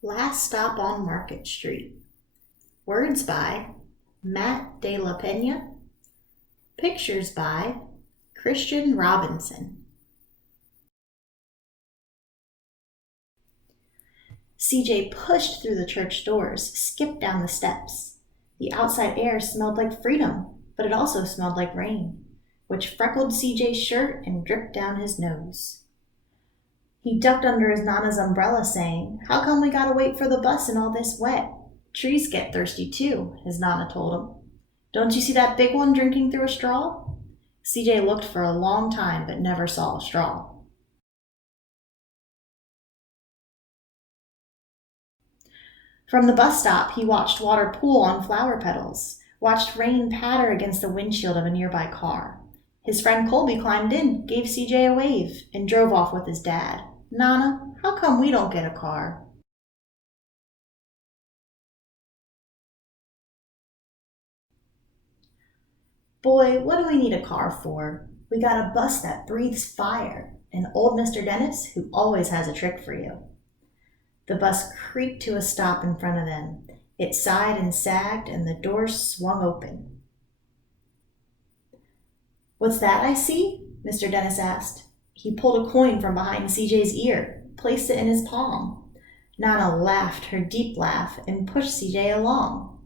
Last Stop on Market Street. Words by Matt De La Pena. Pictures by Christian Robinson. CJ pushed through the church doors, skipped down the steps. The outside air smelled like freedom, but it also smelled like rain, which freckled CJ's shirt and dripped down his nose. He ducked under his Nana's umbrella, saying, "How come we gotta wait for the bus in all this wet? Trees get thirsty too," his Nana told him. "Don't you see that big one drinking through a straw?" CJ looked for a long time but never saw a straw. From the bus stop, he watched water pool on flower petals, watched rain patter against the windshield of a nearby car. His friend Colby climbed in, gave CJ a wave, and drove off with his dad. "Nana, how come we don't get a car?" "Boy, what do we need a car for? We got a bus that breathes fire, and old Mr. Dennis, who always has a trick for you." The bus creaked to a stop in front of them. It sighed and sagged, and the doors swung open. "What's that I see?" Mr. Dennis asked. He pulled a coin from behind CJ's ear, placed it in his palm. Nana laughed her deep laugh and pushed CJ along.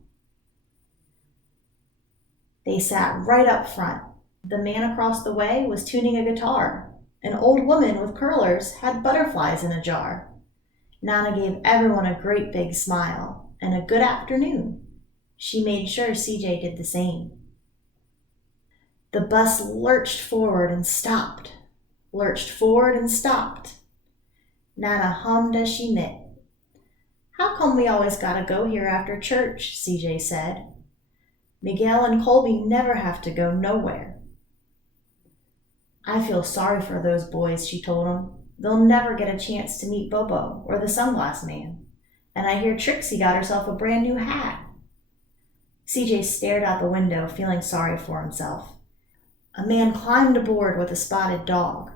They sat right up front. The man across the way was tuning a guitar. An old woman with curlers had butterflies in a jar. Nana gave everyone a great big smile and a good afternoon. She made sure CJ did the same. The bus lurched forward and stopped, lurched forward and stopped. Nana hummed as she knit. "How come we always gotta go here after church?" CJ said. "Miguel and Colby never have to go nowhere." "I feel sorry for those boys," she told him. "They'll never get a chance to meet Bobo or the Sunglass Man. And I hear Trixie got herself a brand new hat." CJ stared out the window, feeling sorry for himself. A man climbed aboard with a spotted dog.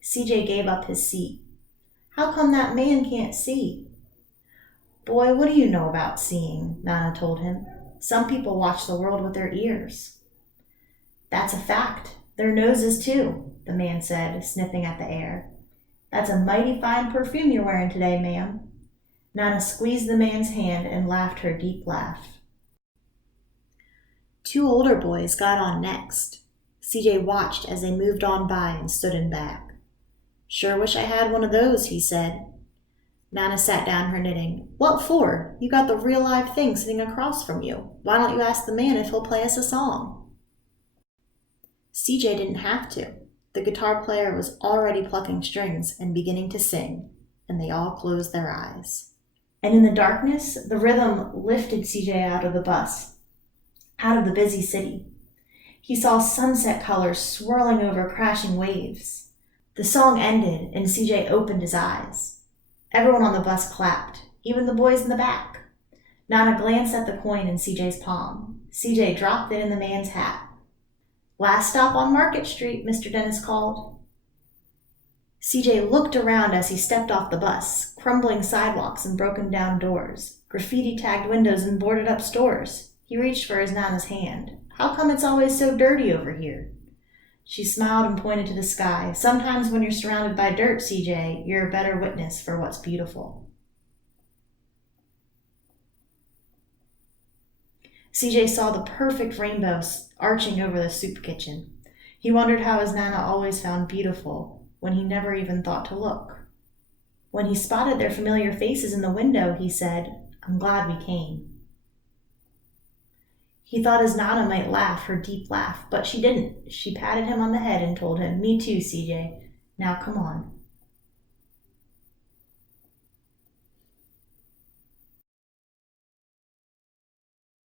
CJ gave up his seat. "How come that man can't see?" "Boy, what do you know about seeing?" Nana told him. "Some people watch the world with their ears." "That's a fact. Their noses, too," the man said, sniffing at the air. "That's a mighty fine perfume you're wearing today, ma'am." Nana squeezed the man's hand and laughed her deep laugh. Two older boys got on next. CJ watched as they moved on by and stood in back. "Sure wish I had one of those," he said. Nana sat down her knitting. "What for? You got the real live thing sitting across from you. Why don't you ask the man if he'll play us a song?" CJ didn't have to. The guitar player was already plucking strings and beginning to sing, and they all closed their eyes. And in the darkness, the rhythm lifted CJ out of the bus, out of the busy city. He saw sunset colors swirling over crashing waves. The song ended, and CJ opened his eyes. Everyone on the bus clapped, even the boys in the back. Nana glanced at the coin in CJ's palm. CJ dropped it in the man's hat. "Last stop on Market Street," Mr. Dennis called. CJ looked around as he stepped off the bus, crumbling sidewalks and broken down doors, graffiti-tagged windows and boarded-up stores. He reached for his Nana's hand. "How come it's always so dirty over here?" She smiled and pointed to the sky. "Sometimes when you're surrounded by dirt, CJ, you're a better witness for what's beautiful." CJ saw the perfect rainbows arching over the soup kitchen. He wondered how his Nana always found beautiful when he never even thought to look. When he spotted their familiar faces in the window, he said, "I'm glad we came." He thought his Nana might laugh her deep laugh, but she didn't. She patted him on the head and told him, "Me too, CJ. Now come on."